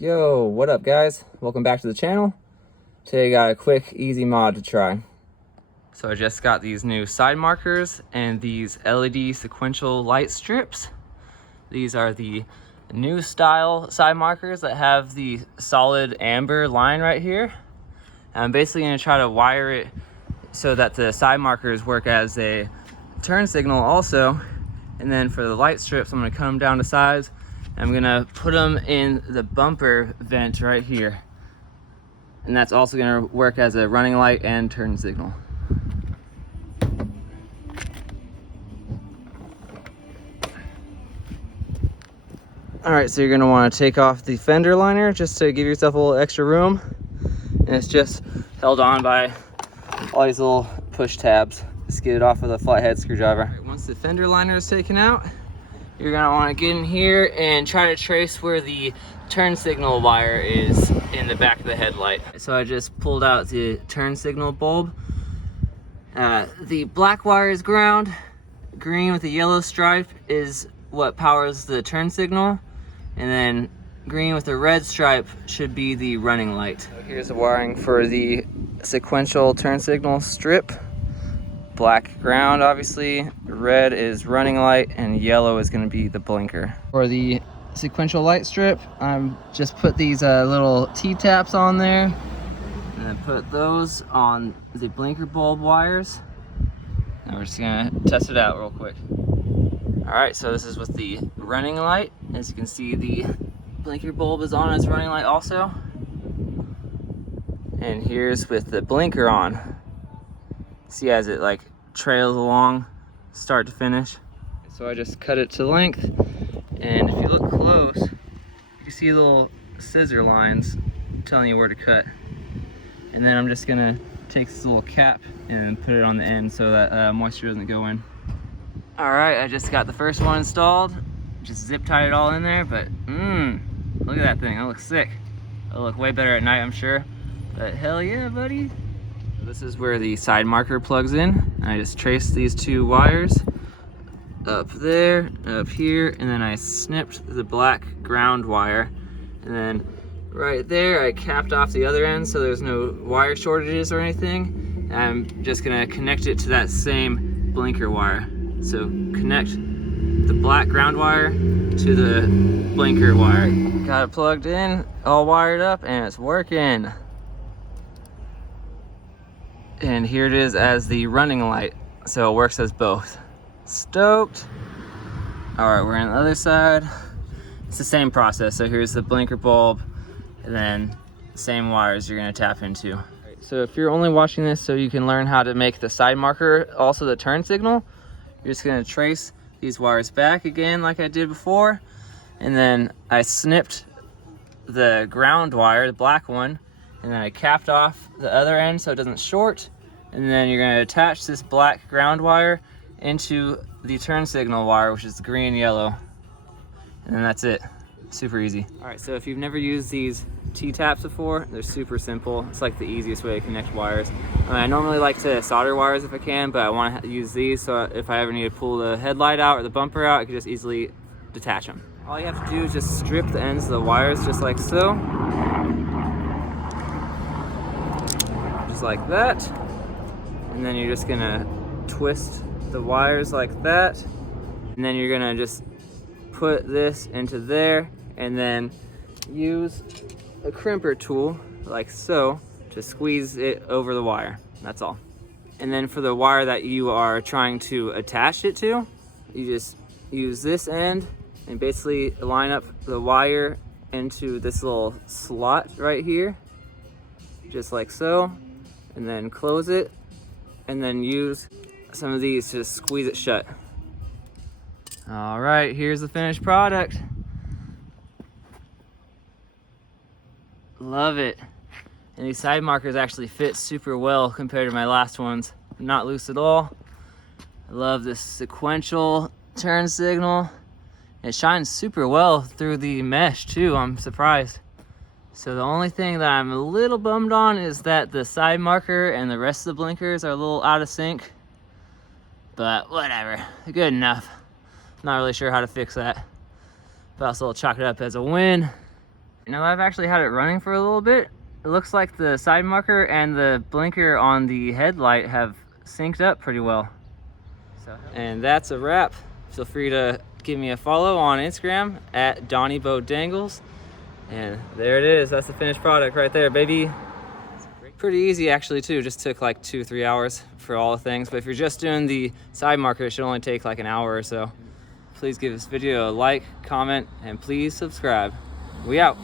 Yo, what up guys? Welcome back to the channel. Today I got a quick, easy mod to try. So I just got these new side markers and these LED sequential light strips. These are the new style side markers that have the solid amber line right here. I'm basically gonna try to wire it so that the side markers work as a turn signal also. And then for the light strips, I'm gonna cut them down to size. I'm gonna put them in the bumper vent right here. And that's also gonna work as a running light and turn signal. All right, so you're gonna wanna take off the fender liner just to give yourself a little extra room. And it's just held on by all these little push tabs. Just get it off with a flathead screwdriver. Right, once the fender liner is taken out, you're gonna wanna get in here and try to trace where the turn signal wire is in the back of the headlight. So I just pulled out the turn signal bulb. The black wire is ground. Green with the yellow stripe is what powers the turn signal. And then green with the red stripe should be the running light. So here's the wiring for the sequential turn signal strip. Black ground, obviously, red is running light, and yellow is gonna be the blinker. For the sequential light strip, I'm just put these little T-taps on there, and then put those on the blinker bulb wires. Now we're just gonna test it out real quick. All right, so this is with the running light. As you can see, the blinker bulb is on as running light also. And here's with the blinker on. See as it like trails along start to finish. So I just cut it to length, and if you look close, you see little scissor lines telling you where to cut. And then I'm just gonna take this little cap and put it on the end so that moisture doesn't go in. All right, I just got the first one installed. Just zip tied it all in there, but look at that thing, that looks sick. It'll look way better at night, I'm sure. But hell yeah, buddy. This is where the side marker plugs in. I just traced these two wires up there, up here, and then I snipped the black ground wire. And then right there, I capped off the other end so there's no wire shortages or anything. And I'm just gonna connect it to that same blinker wire. So connect the black ground wire to the blinker wire. Got it plugged in, all wired up, and it's working. And here it is as the running light, so it works as both. Stoked. All right, we're on the other side. It's the same process. So here's the blinker bulb, and then the same wires you're gonna tap into. So if you're only watching this so you can learn how to make the side marker also the turn signal, you're just gonna trace these wires back again like I did before, and then I snipped the ground wire, the black one, and then I capped off the other end so it doesn't short. And then you're gonna attach this black ground wire into the turn signal wire, which is green and yellow. And then that's it, super easy. All right, so if you've never used these T-taps before, they're super simple. It's like the easiest way to connect wires. I normally like to solder wires if I can, but I wanna use these so if I ever need to pull the headlight out or the bumper out, I can just easily detach them. All you have to do is just strip the ends of the wires just like so. Just like that. And then you're just gonna twist the wires like that. And then you're gonna just put this into there and then use a crimper tool like so to squeeze it over the wire. That's all. And then for the wire that you are trying to attach it to, you just use this end and basically line up the wire into this little slot right here, just like so, and then close it, and then use some of these to squeeze it shut. All right, here's the finished product. Love it. And these side markers actually fit super well compared to my last ones. Not loose at all. I love this sequential turn signal. It shines super well through the mesh too, I'm surprised. So the only thing that I'm a little bummed on is that the side marker and the rest of the blinkers are a little out of sync. But whatever, good enough. Not really sure how to fix that. But I'll still chalk it up as a win. Now that I've actually had it running for a little bit, it looks like the side marker and the blinker on the headlight have synced up pretty well. And that's a wrap. Feel free to give me a follow on Instagram at DonnieBoatDangles. And there it is. That's the finished product right there, baby. Pretty easy actually too. Just took like 2-3 hours for all the things. But if you're just doing the side marker, it should only take like an hour or so. Please give this video a like, comment, and please subscribe. We out.